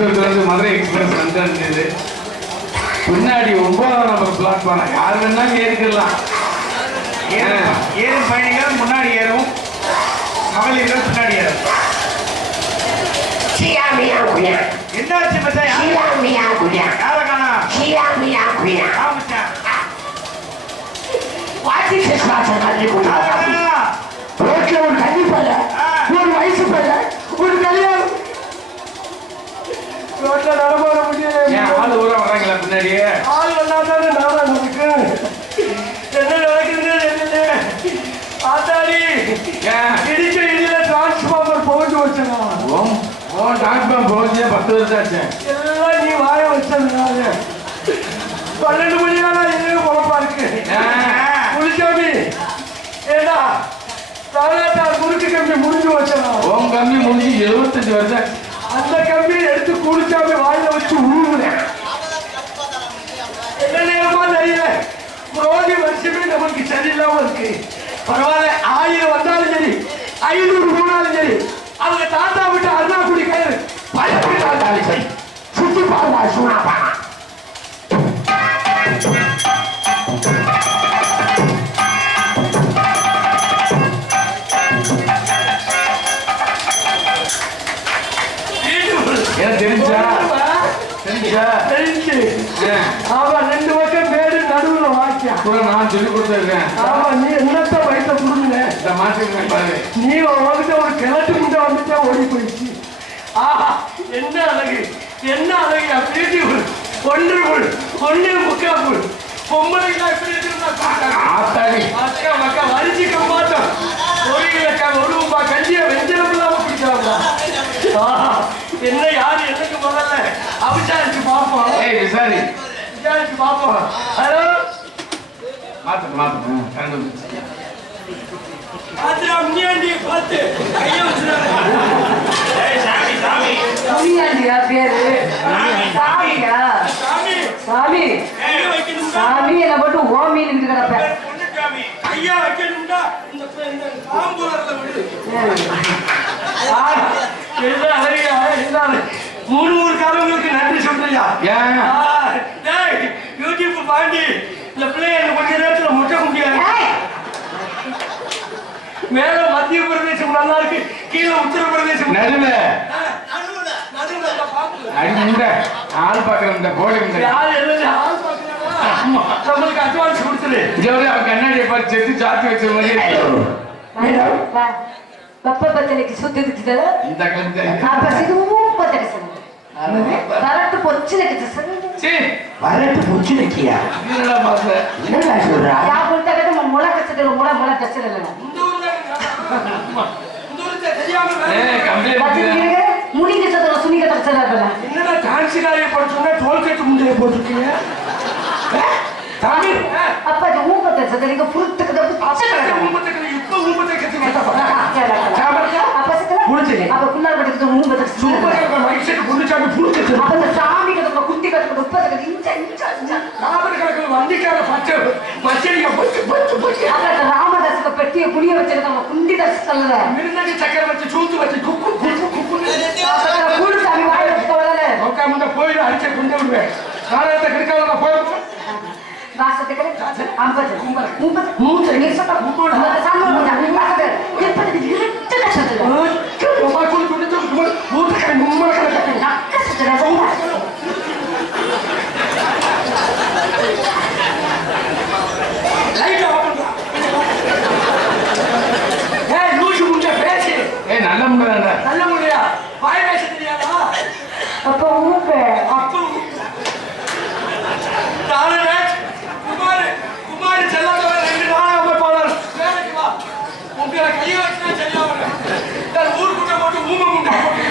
இருந்து மதுரை எக்ஸ்பிரஸ் வந்து பின்னாடி ஒன்பதாம் நம்பர் பிளாட்ஃபார்ம் யார் வேணாலும் ஏறிக்கலாம் ஏறும் ஏறும் பயணிகள் முன்னாடி ஏறும் மகளிர்கள் பின்னாடி ஏறும் என்னாச்சு மச்சான்? யார? காணா ஆமாச்சான் யார காணா? ரோட்ல நடமாட முடியல. ஏன் ஆள் ஊரா வராங்களா பின்னாடியே? ஆள் வந்தாதானே நமக்கு. என்ன நடக்குதுன்னு தெரியல. ஆத்தாடி இடிச்ச இடியில டிரான்ஸ்ஃபார்மர் போட்டு வச்சனா ஓம் ஓம் டாக்டர் போச்சு பத்து வருஷம் ஆச்சு. எல்லாம் நீ வாய வச்சதுனால பன்னெண்டு மணி ஆனா எங்க குழப்பா இருக்கு? புளிச்சாமி ஏடா தலையாட்டார் குறுக்கு கம்பி முடிஞ்சு வச்சனா ஓம் கம்மி முடிஞ்சு எழுபத்தஞ்சு வருஷம். அந்த கம்பியை எடுத்து குளிச்சாமி வாயில வச்சு ஊழுறேன் என்ன நேரமா தெரியல. ரோதி வருஷமே நமக்கு சரியில்லாம இருக்கு. பரவாயில்ல ஆயிரம் வந்தாலும் சரி ஐநூறு போனாலும் சரி அவங்க தாத்தா விட்டு அருணாக்குடி கயிறு பயப்பட்டாலும் சரி. சுத்தி பாருங்க சுனாப்பா பாருங்க ஏன்? ஆமா ரெண்டு பக்கம் மேடு நடுவுல வாக்கியா? கூட நான் சொல்லி கொடுத்துருக்கேன் ஆமா நீ என்னத்த வயசை புடுங்க இந்த மாட்டுக்கு பாரு. நீ உனக்கிட்ட ஒரு கிழட்டு முட்டை வந்துட்டா ஓடி போயிடுச்சு. ஆஹா என்ன அழகு என்ன அழகு. அப்படி ஒன்று புல் ஒன்று முக்கா புல் பொம்பளைங்களா ஆத்தாடி. அக்கா மக்கா வரிச்சிக்க மாட்டோம் ஒரு இலக்கா ஒரு கஞ்சிய வெஞ்சனம் இல்லாம குடிச்சாங்களா? ஆஹா என்ன யாரு எனக்கு முதல்ல? அபிச்சாரிச்சு பார்ப்போம் ஏய் விசாரி. விசாரிச்சு பார்ப்போம் ஹலோ? மாத்து மாத்து. கரண்ட் வந்துச்சு. பாத்துடா முனியாண்டி பார்த்து கையை வச்சுடாத. ஏய், சாமி சாமி. முனியாண்டியா பேரு? சாமியா? சாமி. சாமி. சாமி என்ன போட்டு கிடப்பேன் பொண்ணு சாமி. கையா வைக்கணும்டா. இந்த இந்த பாம்பு வரல விடு. மூணு மூணு காரங்களுக்கு நன்றி சொல்றியா? யூடியூப் பாண்டி. இந்த பிள்ளைய கொஞ்ச நேரத்துல முட்டை முடியாது ஏய், மேல மத்திய பிரதேசம் நல்லா இருக்கு கீழே உத்தரப்பிரதேசம் நடுவே ஆள் பாக்குற இந்த பார்க்கறாங்களா? நம்மளுக்கு அட்வான்ஸ் கொடுத்துரு வந்து அவன் கண்ணாடியை பார்த்து செத்து சாத்தி வச்ச மாதிரி பப்ப பத்தலைக்கு சுத்திட்டு இந்த கழுத்தை அப்ப சிதுவும் பத்தலை கரெக்ட் பொச்சிலைக்கு சீ வரட்டு புச்சு நிக்கியா என்னடா பாத்த என்னடா சொல்றா யா கட்ட முளை கச்சத்துல முளை முளை கச்சல இந்த ஊர்ல இந்த ஊர்ல தெரியாம ஏ வேற- கம்ப்ளீட் முடி கச்சத்துல சுனி கச்சல என்னடா டான்ஸ் காரிய படிச்சோன்னா டோல் கேட்டு முந்தைய போட்டிருக்கீங்க ஊமத்தை கத்தி மாட்டா அப்ப சக்கல புரிஞ்சுது. அப்ப குன்னார் பட்டுக்கு ஊம்ப சூப்பரா கச்சல இருக்க மைக் செட் புடிச்சாமி புடிச்சிட்டு அப்ப இந்த சாமி ராமதாசுக்கு பெட்டிய புளிய வச்சிருக்காங்க குண்டி தச்சு சொல்லுற மிருந்தடி சக்கரை வச்சு சூத்து வச்சு குக்கு குக்கு குக்குன்னு அப்ப கூடு சாமி வாய் வச்சுக்க வரல உட்கா முன்ன போயிடு அடிச்சு கொண்டு விடுவேன் நாராயணத்தை கிடைக்காத போயிருக்கோம் வாசத்துக்கு ஐம்பது முப்பது மூன்று நீ சொல்ல அந்த சாமி வந்து வாசது எப்படி இருட்டு கச்சதுல நக்க சுத்துற ஏ நல்ல முண்டை அப்ப ஊம்ப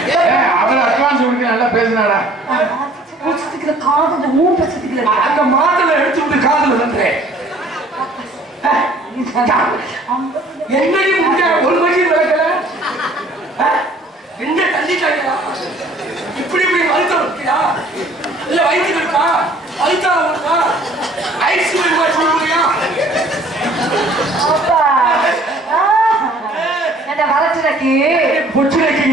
ஏ அவன் அட்வான்ஸ் கொடுக்க நல்லா பேசினாடா பூச்சத்துக்கு காது ஊம்ப சத்துக்கு அந்த மாடலை எடுத்து விட்டு காதுல தந்துறேன் என்னடி முட்டை ஒரு மணி நடக்கல என்ன தள்ளிட்டாங்க இப்படி இப்படி வயிற்று இருக்கியா? இல்ல வயிற்று இருக்கா? வயிற்றால இருக்கா? ஐஸ்கிரீம் அப்பா. என்ன வரட்டுறக்கு பொச்சுரைக்கு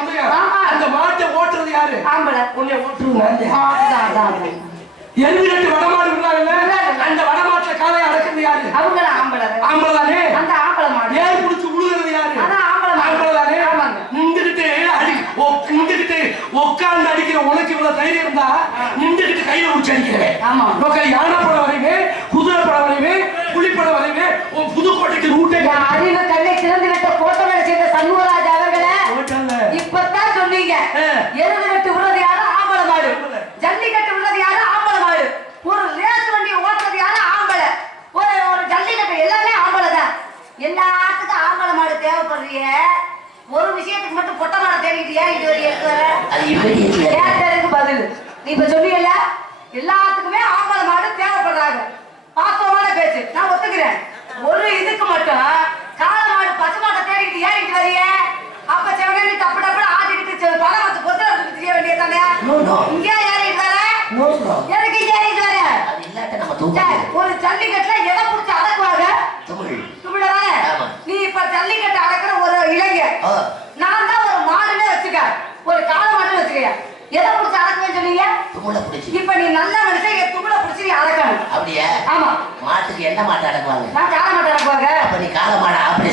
தம்பையா அந்த மாட்டை ஓட்டுறது யாரு? ஆம்பளை. உன்னை ஓட்டுறது எழுபத்தி ரெண்டு வடமாடு இருந்தாங்கல்ல அந்த வடமாட்டுல காலையை அடக்கிறது யாரு? அவங்க ஆம்பளை. ஆம்பளை தானே அந்த ஆம்பளை குடிச்சு உழுகிறது யாரு? ஆம்பளை ஆம்பளை தானே நின்றுகிட்டு அடி நின்றுகிட்டு உட்கார்ந்து அடிக்கிற உனக்கு இவ்வளவு தைரியம் இருந்தா நின்றுகிட்டு கையில குடிச்சு அடிக்கிறேன் ஓகே யானை வரைவே குதிரை படம் வரைவே புலிப்படம் வரைவே உன் புதுக்கோட்டைக்கு ரூட்டே அறிவு தன்னை சிறந்து விட்ட கோட்டை சேர்ந்த சண்முகராஜா? எருதுகட்டு உள்ளது யாரு? ஆம்பளை மாடு. ஜல்லிக்கட்டு உள்ளது யாரு? ஆம்பளை மாடு. ஒரு ரேஸ் வண்டி ஓட்டுறது யாரு? ஆம்பளை. ஒரு ஒரு ஜல்லிக்கட்டு எல்லாமே ஆம்பளை தான். எல்லாத்துக்கும் ஆம்பளை மாடு தேவைப்படுறியே. ஒரு விஷயத்துக்கு மட்டும் பொட்டை மாடு தேடிட்டு ஏறிட்டு வரைக்கும் பதில்? நீ இப்ப சொல்லியல எல்லாத்துக்குமே ஆம்பளை மாடு தேவைப்படுறாங்க. பாப்பமான பேச்சு. நான் ஒத்துக்கிறேன். ஒரு இதுக்கு மட்டும் காளை மாடு பச்சை மாட்டை தேடிட்டு ஏறிட்டு வரையே. அப்ப செவனே டப்பு டப்பு ஆடிட்டு பணம் வந்து பொத்து வந்து தெரிய வேண்டியது தானே இங்கே ஏறிட்டு வர எதுக்கு ஏறிட்டு வர ஒரு ஜல்லிக்கட்டுல எதை பிடிச்சி அடக்குவாங்க? தமிழ். நீ இப்ப ஜல்லிக்கட்டு அடக்குற ஒரு இளைஞர் நான் தான் ஒரு மாடுனே வச்சுக்க ஒரு காளை மாடு வச்சுக்க எதை பிடிச்சி அடக்குவேன்னு சொன்னீங்க? இப்ப நீ நல்ல மனுஷன் தும்பளை பிடிச்சி நீ அடக்கணும். அப்படியே? ஆமா. மாட்டுக்கு என்ன மாட்டை அடக்குவாங்க? நான் காளை மாட்டை அடக்குவாங்க? அப்ப நீ கால மாடை அப்படி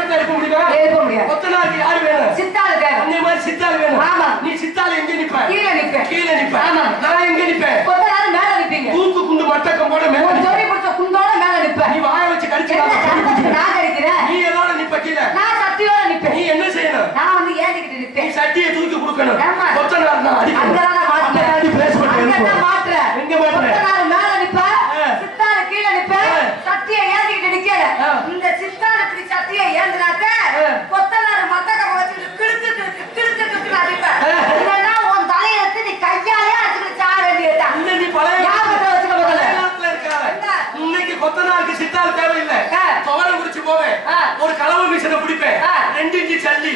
முடியுமா? எழுப்ப முடியாது. யாரு வேணும் சித்தாள் தேவை அந்த மாதிரி சித்தாள் வேணும். ஆமா. நீ சித்தாள் எங்க நிப்ப? கீழே நிப்பேன். கீழே நிப்ப. ஆமா. நான் எங்க நேரம் மேல நிப்பீங்க. தூக்கு குண்டு மட்டக்கம் போட மேல நிப்ப. ஜோடி பிடிச்ச குண்டோட மேல நீ வாய வச்சு கடிச்சு நான் கொடுக்கிறேன். நீ எதோட நிப்ப கீழே? நான் சக்தியோட நிப்பேன். நீ என்ன செய்யணும்? நான் வந்து ஏறிக்கிட்டு நீ சட்டியை தூக்கி கொடுக்கணும். ஆமா. கொத்தனார் நான் அடிக்கணும். நான் நீ பேசப்பட்டு அங்கதான் எழுப்புவ. மாட்டுறேன். எங்க மாட்டுற? கொத்தனாரு மேல நிப்பேன், ஆ. சித்தாளு கீழே நிப்பேன், ஆ. சட்டியை ஏந்திக்கிட்டு நிக்கல. ஆ. இந்த சித்தாளு இப்படி சட்டியை ஏந்தினாக்க, ஆ. கொத்தனாரு மத்தகம் வச்சுட்டு கிறுக்கு கிறுக்கு, கிறுக்கு கிறுக்குன்னு அடிப்பேன். ஆ. இல்லைன்னா உன் தலையை வச்சு நீ கையாலே அடிச்சுக்கிட்டு சாக வேண்டியதுதான். இல்ல நீ பழைய ஞாபகத்தை வச்சுக்க முதல்ல. பழைய காலத்துல இருக்காத. என்ன? இன்னைக்கு கொத்தனாருக்கு சித்தாள் தேவையில்லை ஆ. துவரம் குடிச்சு போவேன் ஆ. ஒரு கலவை மிஷினை பிடிப்பேன் ஆ. ரெண்டு இன்ச்சு சல்லி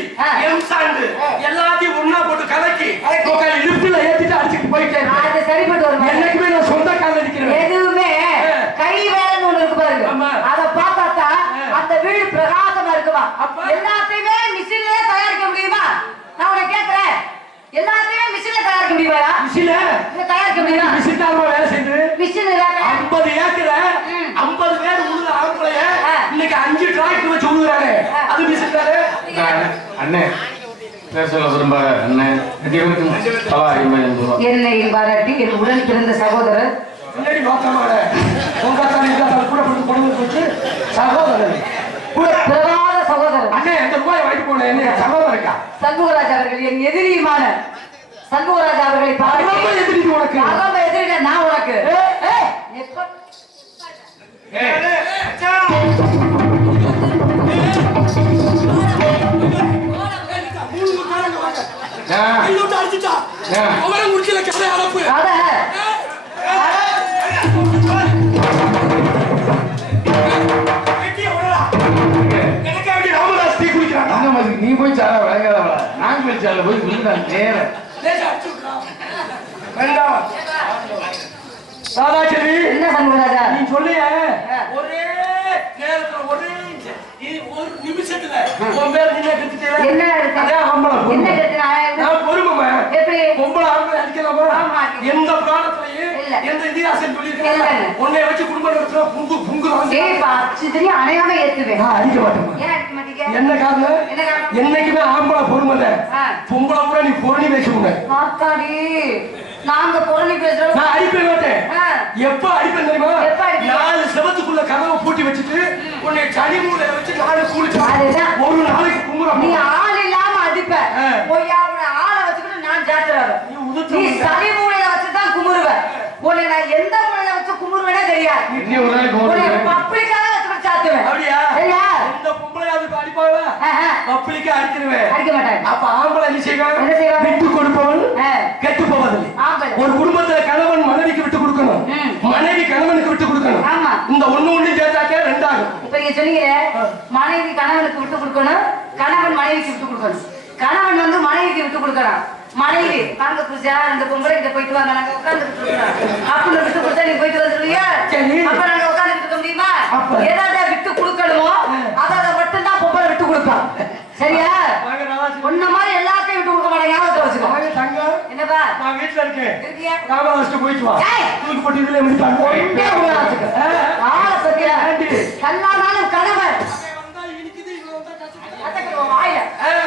ஆ. எல்லாத்தையும் ஒண்ணா போட்டு கலக்கி லிப்ட்ல ஏத்திட்டு அடிச்சுட்டு போயிட்டே இருப்பேன். அது சரிப்பட்டு வருமா? என்னைக்குமே நான் சொந்த கால நிக்கிறேன் எதுவுமே. கை வேலைன்னு ஒண்ணு இருக்கு பாருங்க. அத பார்த்தாத்தா ஆ. அந்த வீடு பிரகாசமா இருக்குமா? எல்லாத்தையுமே மிஷின்லயே தயாரிக்க முடியுமா நான் உன்னை கேக்குறேன் எல்லாத்தையுமே மிஷின்ல தயாரிக்க முடியுமா மிஷின இல்ல தயாரிக்க முடியுமா மிஷின் தான் வேலை செய்யுது மிஷின் ஐம்பது ஏக்கர. ஐம்பது பேர் உழுத ஆம்பளைய. இன்னைக்கு அஞ்சு டிராக்டர் வச்சு உழுகுறாங்க. அது மிஷின் தானே அண்ணன் என்னை பாராட்டி என் உடன் பிறந்த சகோதரர். சகோதரர். என்ன சகோதரக்கா சண்முகராஜ் அவர்கள் என் எதிரியுமான சண்முகராஜ் அவர்களை பாராட்டி எதிரி உனக்கு. எதிரில நான் உனக்கு. ஏய், எப்ப ஏன்? ஏன்? கதை மதிக்கு நீ போய் சாரா விளங்காதவளா நான் போய் சால போய் விழுந்தான் நேரம் வேண்டாம் ராதாச்சேரி என்ன சண்முகராஜா நீ சொல்லிய ஒரே நேரத்துல ஒரே ஒரு நிமிஷத்துல உன் பேர் கத்துட்டே என்ன என்ன பொறுமை. கத்தினா நான் பொறுமைமா எப்படி பொம்பளை ஆம்பளை அடிக்கலாமா ஆமா, அடிக்கலாம். எந்த புராணத்திலையும் இல்ல. எந்த இதிகாசம் சொல்லியிருக்காங்க இல்ல. உன்னை வச்சு குடும்பம் நடத்துறா புங்கு புங்கு தான் ஏய் பச்சதிரி அணையாம ஏத்துவேன். அடிக்க மாட்டேன். என்ன காரணம்? என்ன காரணம்? என்னைக்குமே ஆம்பளை பொறுமை தான். ஆ. பொம்பளை கூட நீ பொருணி பேசுவோங்க ஆத்தாடி நாங்க பொருளி பேசுறோம். நான் அடிப்பே மாட்டேன். எப்ப அடிப்பேன் தெரியுமா? நாலு செவத்துக்குள்ள கதவை பூட்டி வச்சுட்டு உன்னை சனி மூலையில வச்சு நாலு குளிச்சு அதுதான். ஒரு நாளைக்கு கும்புறோம் நீ ஆள் இல்லாம அடிப்ப. ஆளை வச்சுக்கிட்டு நான் நீ உதுத்து உன்னை நான் எந்த மூலையில வச்சு குமுறுவேனே தெரியாது. உன்னை பப்ளிக்காக வச்சுக்கிட்டு சாத்துவேன் அப்படியா? இந்த அடிப்பாளா ஆஹா. பப்ளிக்கா அடிச்சிருவேன் அடிக்க மாட்டாங்க. அப்ப ஆம்பளை என்ன செய்வான்? விட்டு கொடுப்பவன். கெட்டு போவதில்லை. ஒரு குடும்பத்துல கணவன் மனைவிக்கு விட்டு கொடுக்கணும். மனைவி கணவனுக்கு விட்டு கொடுக்கணும். ஆமா. இந்த ஒண்ணு ஒண்ணு சேர்த்தாக்கே ரெண்டாகும். இப்ப நீங்க சொன்னீங்க மனைவி கணவனுக்கு விட்டு கொடுக்கணும் கணவன் மனைவிக்கு விட்டு கொடுக்கணும். கணவன் வந்து மனைவிக்கு விட்டு கொடுக்கறான். மனைவி வாங்க பூஜா இந்த பொம்பளை இங்க போயிட்டு வாங்க. நாங்க உட்கார்ந்துட்டு இருக்கோம் அப்படின்னு விட்டு கொடுத்தா நீ போயிட்டு வந்துருவீங்க. அப்ப நாங்க உட்கார்ந்துட்டு இருக்க முடியுமா? எதை விட்டு கொடுக்கணுமோ? அதை மட்டும்தான் பொம்பளை விட்டு கொடுப்பான் சரியா. உன்ன மாதிரி எல்லாத்தையும் விட்டு கொடுக்க மாட்டேங்க ஞாபகத்தை வச்சுக்கோ. என்னப்பா? நான் வீட்டுல இருக்கேன். இருக்கியா? போயிட்டு வா! தூக்கி போட்டு இதுல விடாதுக்கு. ஆளை பத்தியா? வாயில.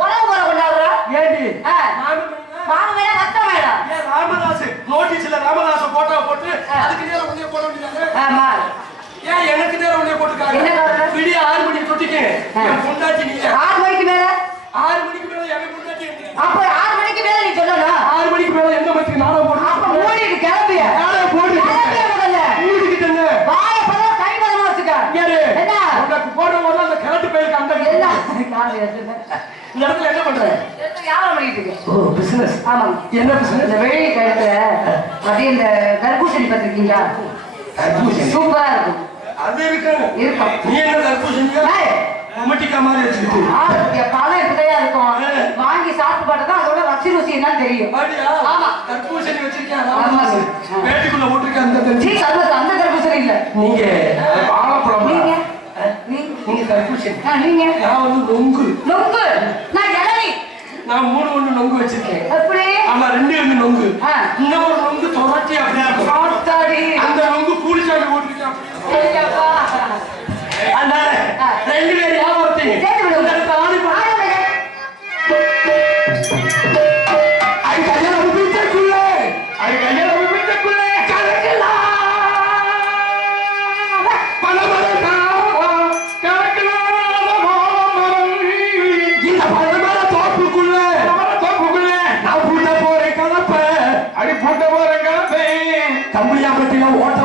உறவு முறை கொண்டாடுறா? ஏண்டி ஆ. மாமன் மகனா, மச்சான் மகனா? ஏன் ராமதாஸ் நோட்டீஸ்ல ராமதாஸ் போட்டோ போட்டு அதுக்கு நேரம் போட வேண்டியதானே ஆமா. ஏன் எனக்கு நேரம் உடனே என்ன போட்டுருக்காங்க? விடிய ஆறு மணி தொட்டிக்கு. என் பொண்டாட்டி நீ ஆறு மணிக்கு மேல? ஆறு மணிக்கு மேல என் பொண்டாட்டி. அப்ப ஆறு மணிக்கு மேல நீ சொல்லணும். ஆறு மணிக்கு மேல எந்த மணிக்கு அப்ப போட்டு மூடிட்டு. நாடகம் போட்டு கிளம்பிய முதல்ல. மூடிக்கிட்டேங்க வாயை பதமா, கை பதமா வச்சுக்க. யாரு என்ன? உனக்கு போடும் அந்த என்ன? காது எதுன்னு. இந்த இடத்துல என்ன பண்ற வியாபாரம் பண்ணிட்டு இருக்க? ஓ பிசினஸ் ஆமாங்க. என்ன பிசினஸ் இந்த வெள்ளி கழுத்துல அப்படியே இந்த தர்பூசணி பார்த்திருக்கீங்களா? சூப்பரா இருக்கும். அது இருக்கு இருக்கும். நீ என்ன தர்பூசணியா? ஏய், உமட்டிக்கா மாதிரி வச்சுக்கிட்டு. ஆரோக்கிய பழம் இப்படியா இருக்கும். வாங்கி சாப்பிட்டு பார்த்தா அதோட ரசி ருசி என்னன்னு தெரியும். ஆமா. தர்பூசணி வச்சிருக்கேன் ஆமாங்க. வேட்டுக்குள்ள போட்டிருக்கேன் அந்த தர்பூசணி. அந்த தர்பூசணி இல்ல. நீங்க வாழைப்பழம் நீங்க? நீங்க ஆ, நீங்க? நான் வந்து நொங்கு. நொங்கு? நான் இளநி. நான் மூணு ஒண்ணு நொங்கு வச்சிருக்கேன். எப்படி ஆமா ரெண்டு ரெண்டு நொங்கு. ஆ. இன்னொரு நொங்கு தொரட்டி அப்படியே ஆத்தாடி அந்த நொங்கு கூலிச்சாமி போட்டிருக்கேன் ஐயப்பா. அதனால. ரெண்டு பேர் வியாபாரத்தை you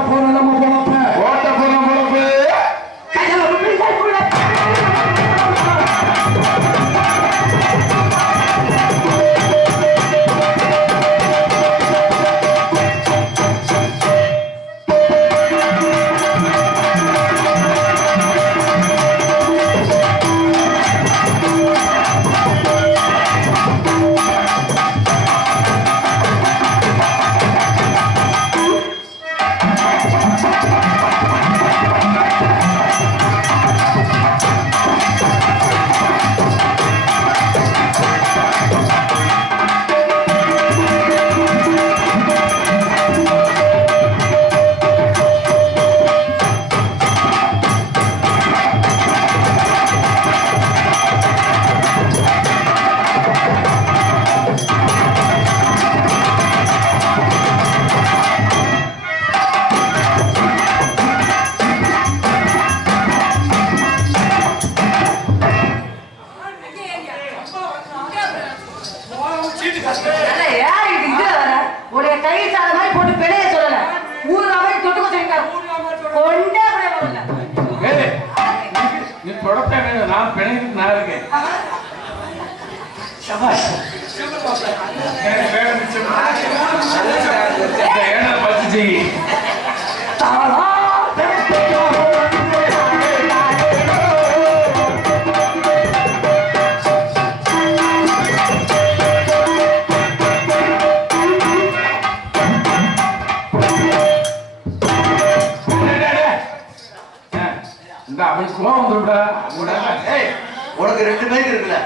உனக்கு ரெண்டு பைக் இருக்குல்ல.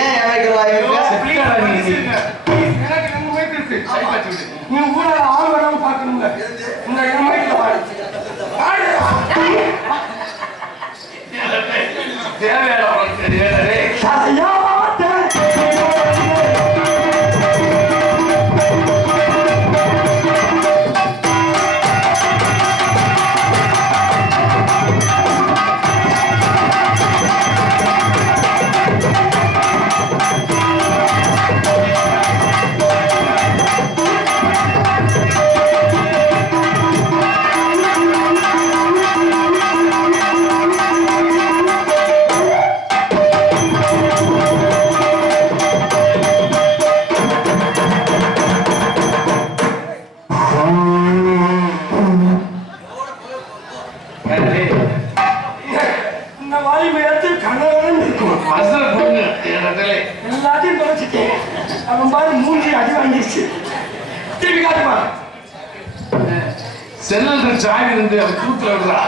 ஏன் என் எனக்கு மைக் இருக்கு. நீ ஊரால ஆள் வராம பாக்கணுங்க இருந்து அது தூத்துல விடுறா.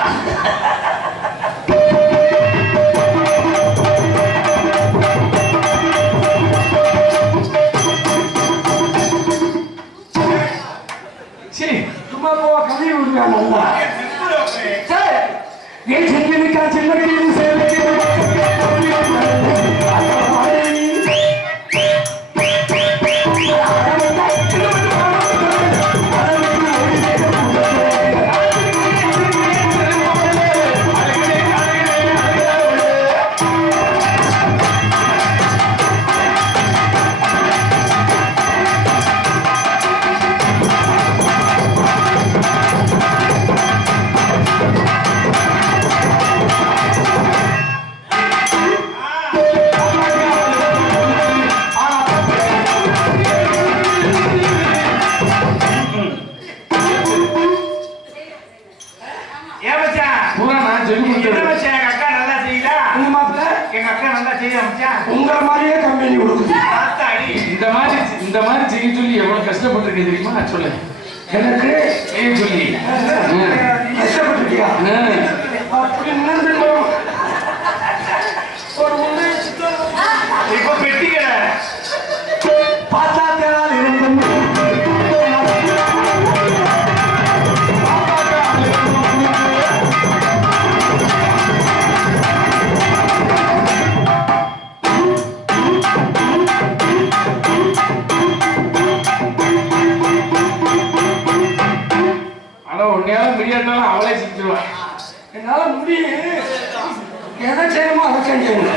செஞ்சேன்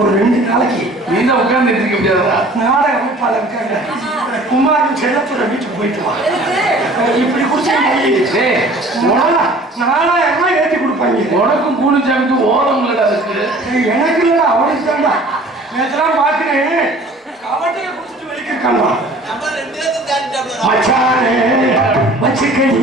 ஒரு ரெண்டு நாளைக்கு நீ தான் உட்கார்ந்து இருக்க முடியாதா நாடக அமைப்பாளர் இருக்காங்க. குமாரன் செல்லத்தோட வீட்டுக்கு போயிட்டு வா. இப்படி குடிச்சா நாலாயிரம் ரூபாய் ஏற்றி கொடுப்பாங்க. உனக்கும் கூலி சாமிக்கு ஓரங்களடா அதுக்கு. எனக்கு இல்லை அவனுக்கு தான்டா. நேற்றுலாம் பார்க்கிறேன் கவட்டையை குடிச்சிட்டு வெளிக்கிருக்காங்க மச்சானே வச்சுக்கடி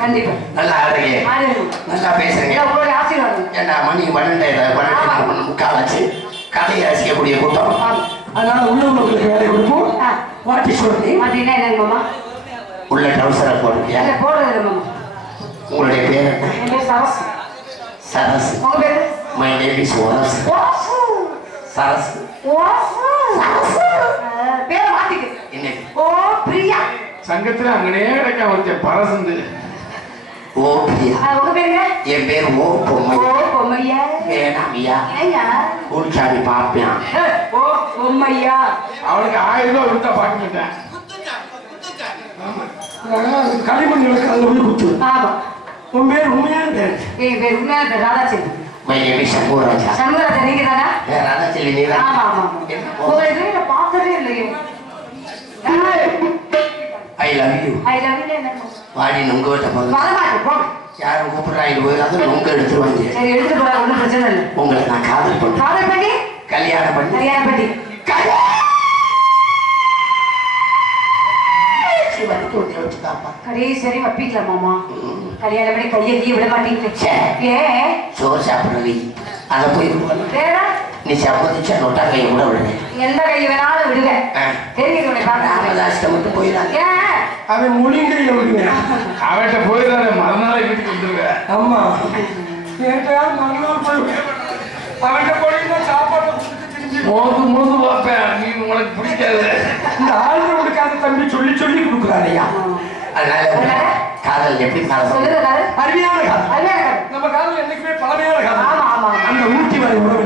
கண்டிப்பா. நல்லா ஆடுறீங்க. நல்லா பேசுறீங்க. உங்களுடைய ஆசீர்வாதம். ஏண்டா மணி பன்னெண்டு பன்னெண்டு முக்கால் வச்சு கதையை ரசிக்கக்கூடிய கூட்டம். அதனால உள்ளவங்களுக்கு வேலை கொடுப்போம். வாட்டி சொல்லி அப்படின்னா என்னங்க மாமா? உள்ள ட்ரௌசரை போடுறியா போடுறது உங்களுடைய பேர் என்ன? சரஸ் சரஸ் உங்க பேரு? மை நேம் இஸ் ஓரஸ் வாசு சரஸ் வாசு சரசு. அஹ், பேரை மாத்திக்கு இன்னைக்கு ஓ பிரியா. சங்கத்துல அங்கனே கிடைக்க ஒருத்தன் பரசந்து ஓ பிரியா உங்க பேருங்க என் பேர் ஓ பொம்மை ஓ பொம்மையா வேணாமியா ஊர்ச்சாமி பாப்பியான் ஏய், ஓ பொம்மையா அவனுக்கு ஆயிரம் ரூபாய் விட்டா பார்க்க மாட்டேன் களிமண் அதில் போய் குத்து ஆமா உன் பேர் உண்மையான பேர் என் பேர் உண்மையான பேர் சண்முகராஜா நீங்க தானா ராதாச்செல்வி நீ ஆமா ஆமா உங்களை இதுவரை நான் பார்த்ததே இல்லையே I love you I love you வாடி நுங்க விட்ட போது வரமாட்டேன் போங்க யாரும் கூப்பிடுறாங்க போயிடாத நுங்க எடுத்துருவாங்க சரி எடுத்து போற ஒன்றும் பிரச்சனை இல்லை. உங்களை நான் காதல் பண்றேன் காதல் பண்ணி? கல்யாணம் பண்ணி கல்யாணம் பண்ணி. கடைசி கல்யாணம் பண்ணி கையை கீழே விட மாட்டீங்க சே. ஏன் சோறு சாப்பிடுறது அதை போய். வேற? நீ சம்மதிச்சா நொட்டா கையை கூட எந்த கை வேணாலும் விடுவேன். தெரியுது ராமதாஸ்ட மட்டும் போயிடாது. ஏன்? அவன் மொழிங்க எவ்வளவுங்க அவன்கிட்ட போயிடாத மறுநாள் வீட்டுக்கு ஆமா. கேட்டால் மறுநாள் போய் அவன்கிட்ட போனீங்கன்னா சாப்பாடு மோது மோது பார்ப்பேன். நீ உனக்கு பிடிக்காது. இந்த ஆளுநர் கொடுக்காத தம்பி சொல்லி சொல்லி கொடுக்குறாரையா அதனால காதல் எப்படி காதல். காதல். அருமையான காதல். நம்ம காலம் என்னைக்குமே பழமையான காலம் ஆமா ஆமா ஆமா. அந்த ஊட்டி வரை உறவு